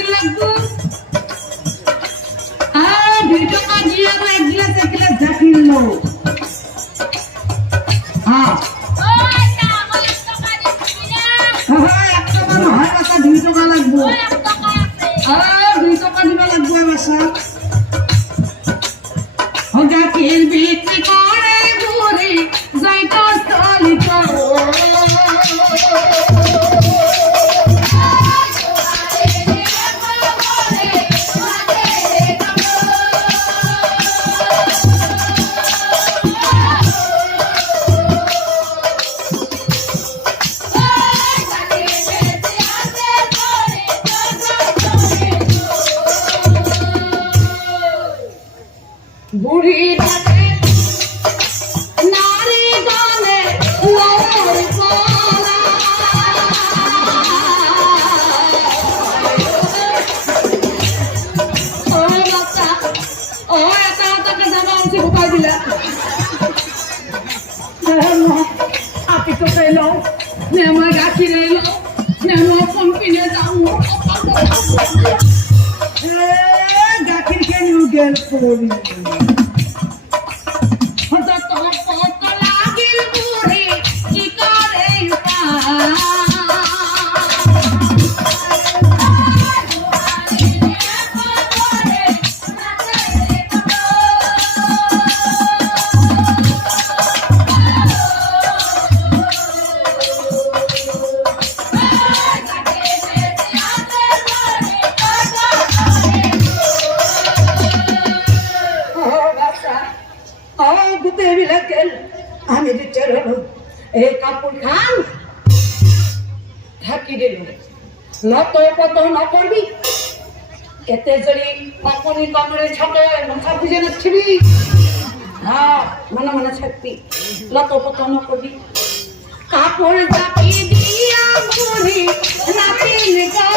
গাখীৰ লাগব দুই টকা দিয়ে আৰু এক গিলাচ গাখীৰ লওঁ এক টকা নহয় বাছা 2 টকা লাগব 2 টকা দিব লাগব বাছা গাখীৰ বিক্রি করে বুড়ি যাইতো স্থলিত বুড়ি নারী গানে লোর পালা ও বাচ্চা ও একা তাকে জামা উঠে ঢুকাই দিলা আপনি তো পেলো নেমা গাখীর এলো নেমা ফোন কিনে যাও গাখীর কেন গেল পড়ি আমি বিচার এই কাপড় খান ঢাকি দিল নত পত নকরবি এতে যদি আপনি কামড়ে ছাটে মাথা বুঝে নাচ্ছিবি হ্যাঁ মনে মনে ছাড়বি লত পত নকরবি কাপড় ঢাকি দিয়া বুড়ি নাচিন গা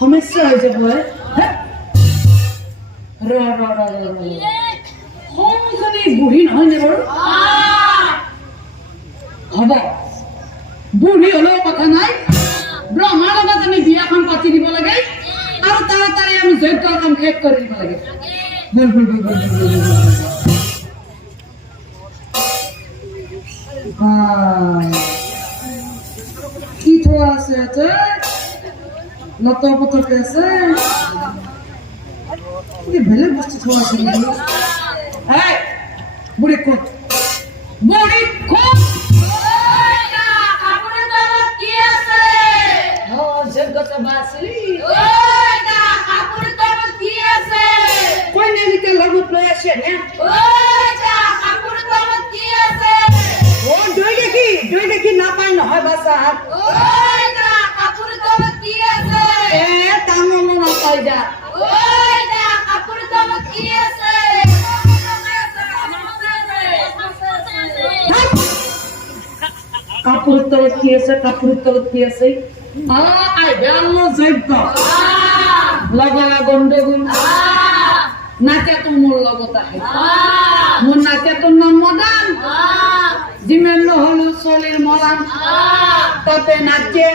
সমস্যা হৈ যাব সংজনী বুঢ়ী নহয় নে বাৰু হ'ব বুঢ়ী হলেও কথা নাই ব্ৰহ্মাৰ লগত আমি বিয়াখন পাতি দিব লাগে আৰু তাড়াতাড়ি আমি যজ্ঞ কাম শেষ কৰি দিব লাগে কি থোৱা আছে নত পতকে আছে বেলেগ বস্তু থোৱা আছে বুঢ়ী ক'ত বুঢ়ী ক'ত জগত বাসলি কইনাকে লগত লৈ আছে নে দৈ দেখি নাপায় নহয় বাছা টাঙন নাপাই যা কাপোৰ তলত কি আছে কাপোৰ তলত কি আছে যজ্ঞ লগা গণ্ডগোল নাচাটো মোৰ লগত আহে মোৰ নাচাটোৰ নাম মদান যিমান নহলো চলিৰ মৰাণ তাতে নাচে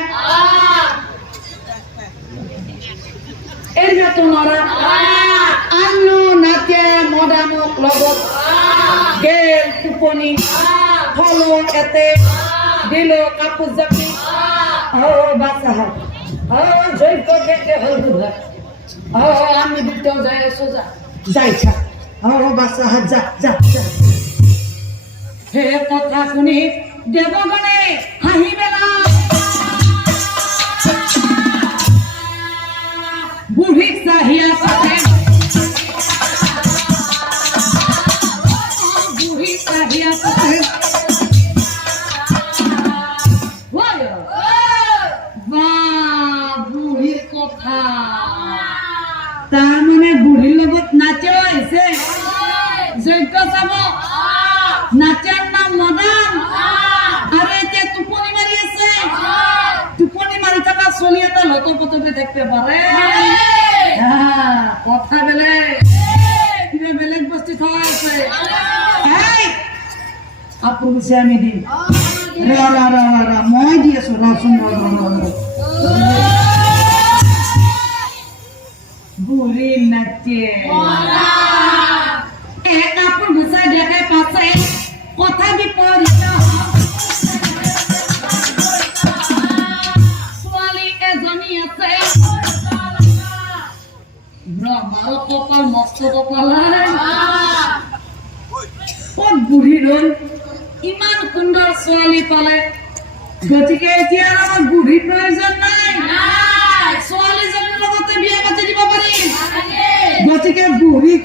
এৰিয়াটো নৰা আনো নাচে মদানক লগত গেল টোপনি থলো এতে দিল কাপোৰ জাপি বাচ্চা যজ্ঞ দেখে হল বুধা আমি দুটো যাই আছো যাইছা বাচ্চা যা যা যা হে কথা শুনি দেৱগণে হাঁহি পেলা বুঢ়ীক চাহি আছে যজ্ঞ চাব নাচাৰ নাম মদান আৰু এতিয়া টোপনি মাৰি আছে টোপনি মাৰি থকা ছোৱালী এটা লতপতকে দেখতে পাৰে কথা বেলেগ কিবা বেলেগ বস্তু থোৱা আছে আপুনি আমি দিম মই দি আছো ৰচোন বুঢ়ী নাচে কাপোৰ গুচাই দেখাই পাছে কথা বিপৰীত ছোৱালী এজনী আছে ব্ৰহ্মাৰ কপাল মস্ত কপাল ক'ত বুঢ়ী ৰল ইমান সুন্দৰ ছোৱালী পালে গতিকে এতিয়া আমাৰ বুঢ়ীৰ প্ৰয়োজন নাই ছোৱালীজনীৰ লগতে বিয়া পাতি দিব পাৰিম গতিকে বুঢ়ীক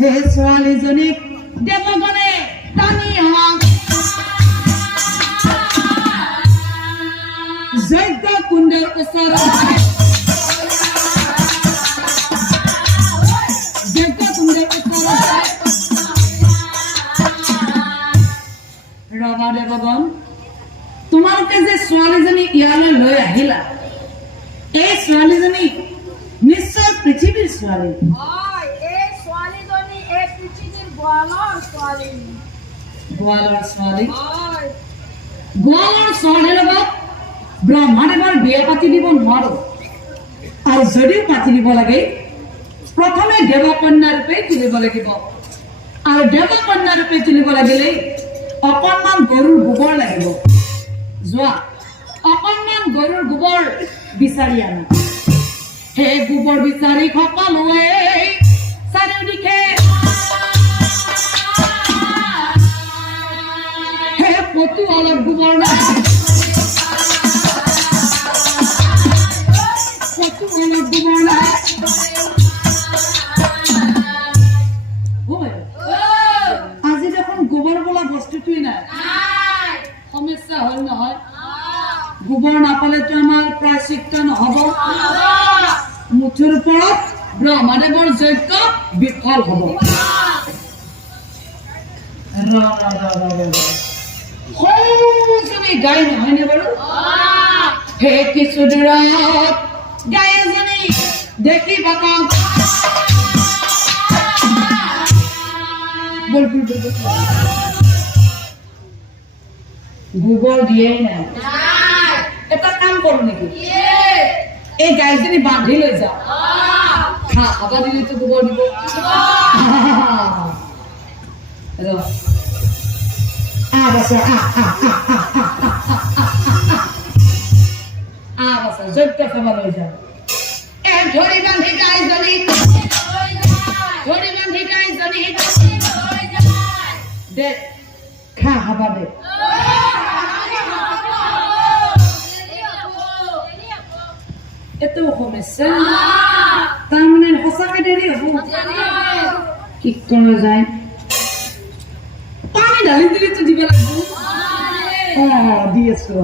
সেই ছোৱালীজনীক দেৱগণে টানি আহক যজ্ঞ কুণ্ডৰ ওচৰত যজ্ঞ কুণ্ডৰ ওচৰত ৰবা দেৱগণ তোমালোকে যে ছোৱালীজনী ইয়ালৈ লৈ আহিলা এই ছোৱালীজনী নিশ্চয় পৃথিৱীৰ ছোৱালী গোৱালৰ ছোৱালী গোৱালৰ ছোৱালীৰ লগত ব্ৰহ্মাদেৱৰ বিয়া পাতি দিব নোৱাৰো আৰু যদিও পাতি দিব লাগে প্ৰথমে দেৱকন্যা ৰূপে তুলিব লাগিব আৰু দেৱকন্যা ৰূপে তুলিব লাগিলে অকণমান গৰুৰ গোবৰ লাগিব যোৱা অকণমান গৰুৰ গোবৰ বিচাৰি আনা সেই গোবৰ বিচাৰি সকলোৱে চাৰিওদিশে সেই পতু অলপ গোবৰ নাই পতু অলপ গোবৰ নাই আজি দেখোন গোবৰ বোলা বস্তুটোৱেই নাই সমস্যা হল নহয় গোবৰ নাপালেতো আমাৰ প্ৰায়শ্চিত্ত নহব মুঠৰ ওপৰত ব্ৰহ্মাদেৱৰ যজ্ঞ বিফল হব সৰুজনী গাই নহয়নে বাৰু সেই কিছু দূৰত গাই এজনী দেখি পাওঁ গোবৰ দিয়েই নাই এটা কাম কৰো নেকি এই গাইজনী বান্ধি লৈ যাও খাব দিলেতো গোবৰ দিব যজ্ঞ খাব লৈ যাও ধৰি বান্ধি গাইজনী দে খা খাবা দে এতো সমস্যা তাৰমানে সঁচাকে দেৰি হ'ব কি কৰা যায় পানী ঢালি দিলেতো দিব লাগিব দি আছো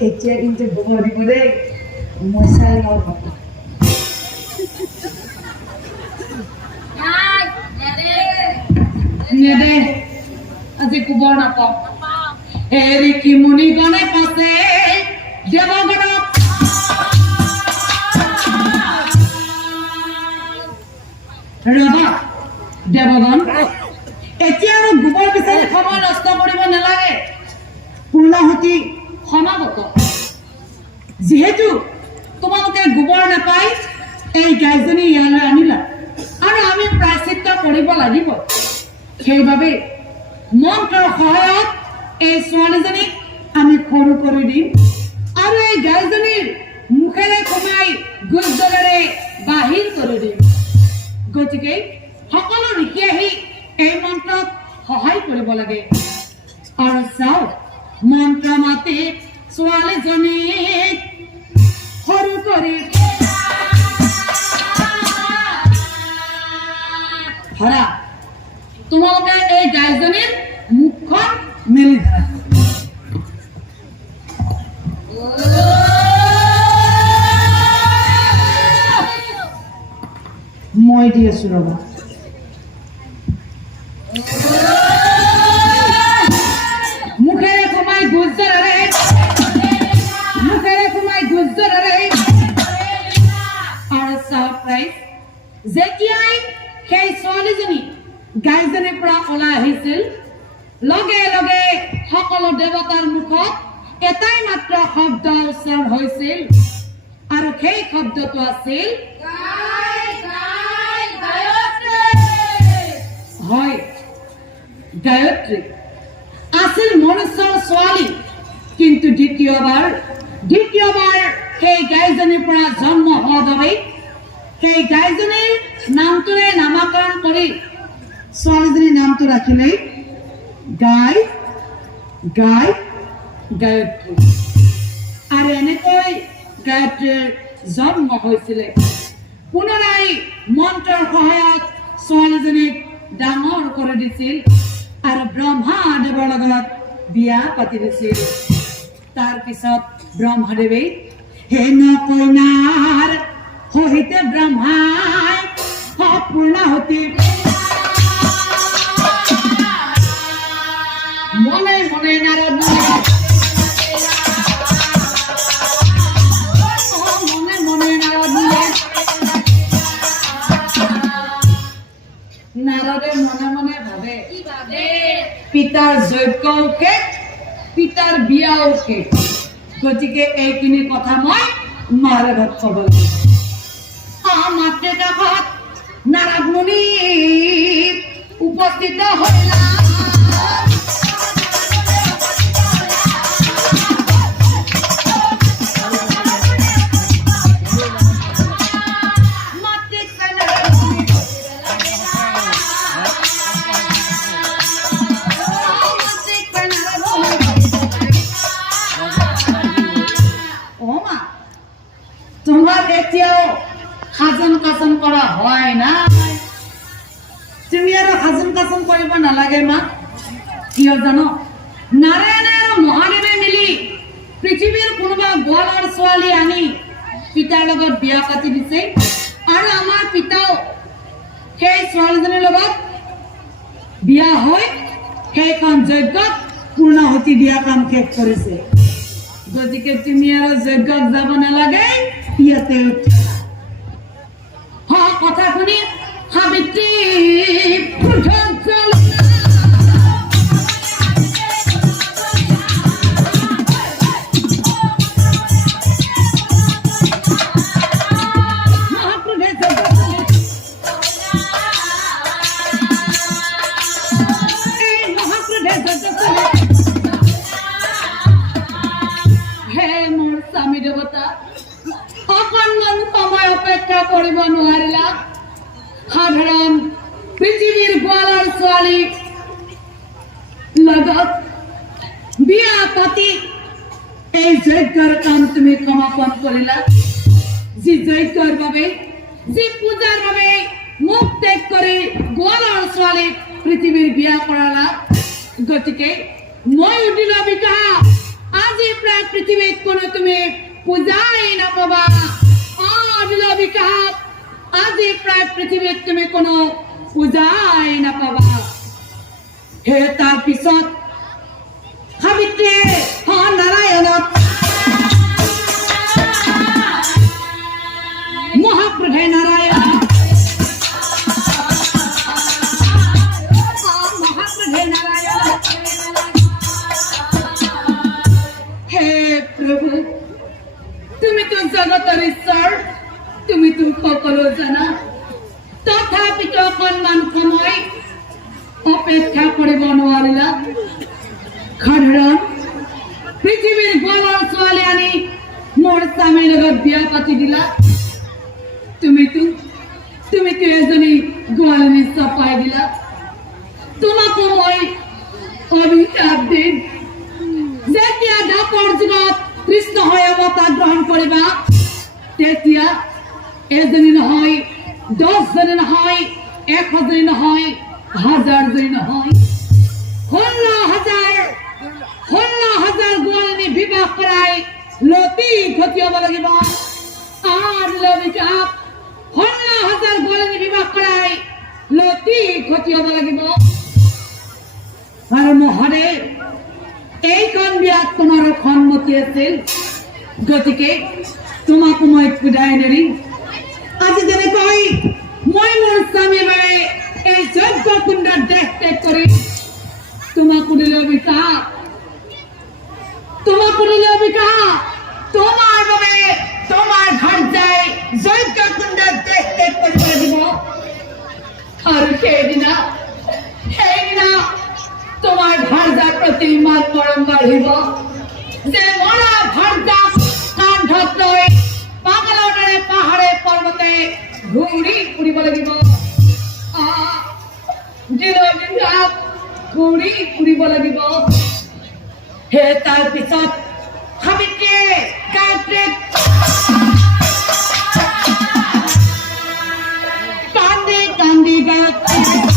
এতিয়া কিন্তু গোবৰ দিব দেই মই চাই লওঁ নেদে আজি গোবৰ নাপাওঁ এৰি কি মুনি গণে পাছে দেৱগণক ৰবা দেৱগণ এতিয়া আৰু গোবৰ বিচাৰি সময় নষ্ট কৰিব নালাগে পূৰ্ণাহুতি সমাগত যিহেতু তোমালোকে গোবৰ নাপাই এই গাইজনী ইয়ালৈ আনিলা আৰু আমি প্ৰায়শ্চিত্ত কৰিব লাগিব সেইবাবে মন্ত্ৰৰ সহায়ত এই ছোৱালীজনীক আমি সৰু কৰি দিম আৰু এই গাইজনীৰ মুখেৰে সোমাই গুজলেৰে বাহিৰ কৰি দিম গতিকে সকলো ঋষি আহি এই মন্ত্ৰক সহায় কৰিব লাগে আৰু চাওক মন্ত্ৰ মাতি ছোৱালীজনীক সৰু কৰি ধৰা তোমালোকে এই গাইজনীৰ মুখখন মেলি ধৰা দি আছো ৰবা মুখেৰে সোমাই গুজৰাৰে আৰু সাৰপ্ৰাইজ যেতিয়াই সেই ছোৱালীজনী গাইজনীৰ পৰা ওলাই আহিছিল লগে লগে সকলো দেৱতাৰ মুখত এটাই মাত্ৰ শব্দ উচ্চাৰণ হৈছিল আৰু সেই শব্দটো আছিল হয় গায়ত্ৰী আছিল মনুষ্যৰ ছোৱালী কিন্তু দ্বিতীয়বাৰ সেই গাইজনীৰ পৰা জন্ম হোৱা বাবে সেই গাইজনীৰ নামটোৰে নামাকৰণ কৰি ছোৱালীজনীৰ নামটো ৰাখিলে গায়ত্ৰী আৰু এনেকৈ গায়ত্ৰীৰ জন্ম হৈছিলে পুনৰাই মন্ত্ৰৰ সহায়ত ছোৱালীজনীক ডাঙৰ কৰি দিছিল আৰু ব্ৰহ্মাদেৱৰ লগত বিয়া পাতি দিছিল তাৰ পিছত ব্ৰহ্মাদেৱে হেন কইনাৰ সহিতে ব্ৰহ্মাই পূৰ্ণাহুতি মনে মনে নাৰদ নাৰদে মনে মনে ভাবে পিতাৰ যজ্ঞও শেষ পিতাৰ বিয়াও শেষ গতিকে এইখিনি কথা মই মাৰ আগত ক'ব লাগিব মাতৃকাষত নাৰদ মুনি উপস্থিত হইলা তোমাৰ এতিয়াও খাজন কাচন কৰা হয় না তুমি আৰ খাজন কাচন কৰিব নালাগে মা কিয় জানো নাৰায়ণে আৰু মহাদেৱে মিলি পৃথিৱীৰ কোনোবা গোৱালৰ ছোৱালী আনি পিতাৰ লগত বিয়া পাতি দিছে আৰু আমাৰ পিতাও সেই ছোৱালীজনীৰ লগত বিয়া হৈ সেইখন যজ্ঞত পূৰ্ণাহুতি দিয়া কাম শেষ কৰিছে গতিকে তুমি আৰু যজ্ঞত যাব নালাগে ইয়াতে কথা শুনি সাবিত্ৰী কৰিব নোৱাৰিলা সাধাৰণ পৃথিৱীৰ গোৱালৰ ছোৱালী লগত বিয়া পাতি এই যজ্ঞৰ কাম তুমি সমাপন কৰিলা যি যজ্ঞৰ বাবে যি পূজাৰ বাবে মুখ ত্যাগ কৰি গোৱালৰ ছোৱালীক পৃথিৱীৰ বিয়া কৰালা গতিকে মই উঠিলা বিকা আজি প্ৰায় পৃথিৱীত কোনো তুমি পূজাই নাপাবা আজি প্ৰায় পৃথিৱীত তুমি কোনো পূজাই নাপাবা হে তাৰ পিছত সাবিত্ৰীয়ে নাৰায়ণক মহাপ্ৰভে নাৰায়ণ হে প্ৰভু তুমি তো জগতৰ ঈশ্বৰ তুমি তো সকলো জানা তথাপিতো অকণমান সময় অপেক্ষা কৰিব নোৱাৰিলা সাধাৰণ পৃথিৱীৰ গোৱালৰ ছোৱালী আনি মোৰ স্বামীৰ লগত বিয়া পাতি দিলা তুমিতো এজনী গোৱালিনী চপাই দিলা তোমাকো মই অভিশাপ দিম যেতিয়া দাপৰ যুগত কৃষ্ণ হৈ অৱতাৰ গ্ৰহণ কৰিবা তেতিয়া এজনী নহয় 10 জনী নহয় 1,000 জনী নহয় 1000 জনী নহয় 16,000 গোৱালিনী বিবাহ কৰাই লতি ঘটি হ'ব লাগিব আৰু লবিকা 16,000 গোৱালিনী বিবাহ কৰা ক্ষতি হ'ব লাগিব আৰু মহাদেৱ এইখন বিয়াত তোমাৰো সন্মতি আছিল গতিকে তোমাক মই ক্ষুধাই নেৰিম আজি যেনেকৈ মই মোৰ স্বামীৰ বাবে এই যজ্ঞ কুণ্ডত দেশ ত্যাগ কৰি তোমাক সুধিলে বিকা তোমাৰ বাবে তোমাৰ ঘৰ যাই যজ্ঞ কুণ্ডত দেশ ত্যাগ কৰিব লাগিব আৰু সেইদিনা তোমাৰ ভাৰ্যাৰ প্ৰতি ইমান মৰম বাঢ়িব যে মৰা ভাৰ্যাক কান্ধত লৈ পাগলৰ দৰে পাহাৰে পৰ্বতে ঘূৰি ফুৰিব লাগিব ঘূৰি ফুৰিব লাগিব সেই তাৰ পিছত সাবিত্ৰীয়ে গায়ত্ৰীক কান্দি কান্দি গায়ত্ৰী